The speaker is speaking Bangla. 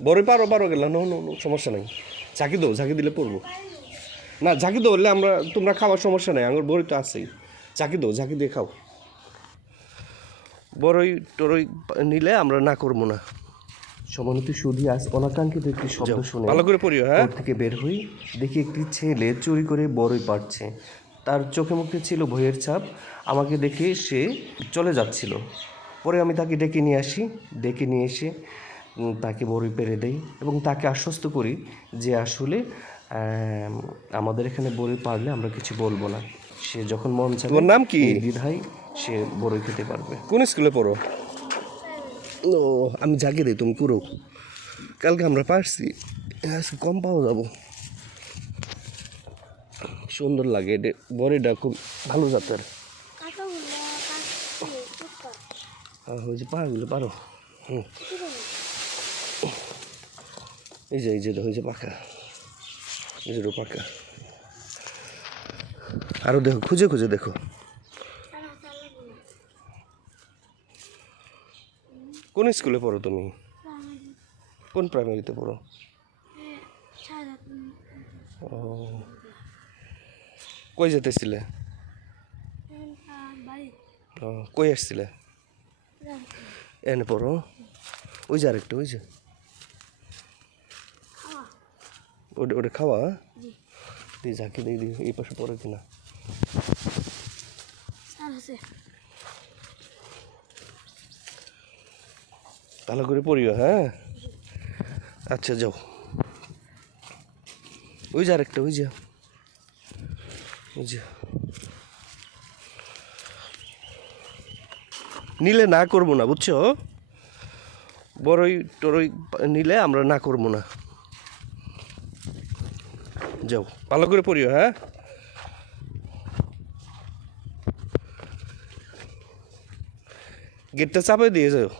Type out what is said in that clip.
বড়ই পারো পারো গেলাম, নো নো নো, সমস্যা নাই। ঝাঁকি দাও, ঝাঁকি দিলে পড়বো না। ঝাঁকি ধরলে আমরা তোমরা খাওয়ার সমস্যা নাই, আমার বড়ই তো আছেই। ঝাঁকি দাও, ঝাঁকি দিয়ে খাও। বড়ই টরই নিলে আমরা না করবো না। সমানিত সুধী আজ অনাকাঙ্ক্ষিত একটি শব্দ শুনে ভালো করে পড়িও, হ্যাঁ। ঘর থেকে বের হই, দেখি একটি ছেলে চুরি করে বড়ই পাড়ছে। তার চোখে মুখে ছিল ভয়ের ছাপ। আমাকে দেখে সে চলে যাচ্ছিল। পরে আমি তাকে ডেকে নিয়ে আসি, ডেকে নিয়ে এসে তাকে বড়ই পেড়ে দেই এবং তাকে আশ্বস্ত করি যে আসলে আমাদের এখানে বড়ই পারলে আমরা কিছু বলবো না। সে যখন মন চাবে তোমার নাম কি? দ্বিধায় সে বড়ই খেতে পারবে। কোন স্কুলে পড়ো? ও, আমি ঝাঁকি দিই, তুমি পুরো। কালকে আমরা পারছি, আজকে কম পাওয়া যাবো। সুন্দর লাগে, এটা বড়িটা খুব ভালো জাতের। হয়েছে পাগুলো পারো। হুম, এই যে হয়েছে পাকা, এই যে পাকা। আরো দেখো, খুঁজে খুঁজে দেখো। কোন স্কুলে পড়ো তুমি? কোন প্রাইমারিতে পড়ো? ও, কই যেতেছিলে? ও, কই আসছিলে? এনে পড়ো। ওই যে আরেকটা, ওই যে ওটা ওটা খাওয়া। দিয়ে ঝাঁকি দিয়ে দিই, এই পাশে পড়ে কিনা। ভালো করে পড়িও, হ্যাঁ। আচ্ছা যাও। ওই যে আরেকটা, ওই যে ওই যে নিলে না করবো না, বুঝছো? বড়ই টরই নিলে আমরা না করবো না। যাও, ভালো করে পড়িও, হ্যাঁ। গেটটা চাপে দিয়ে যাও।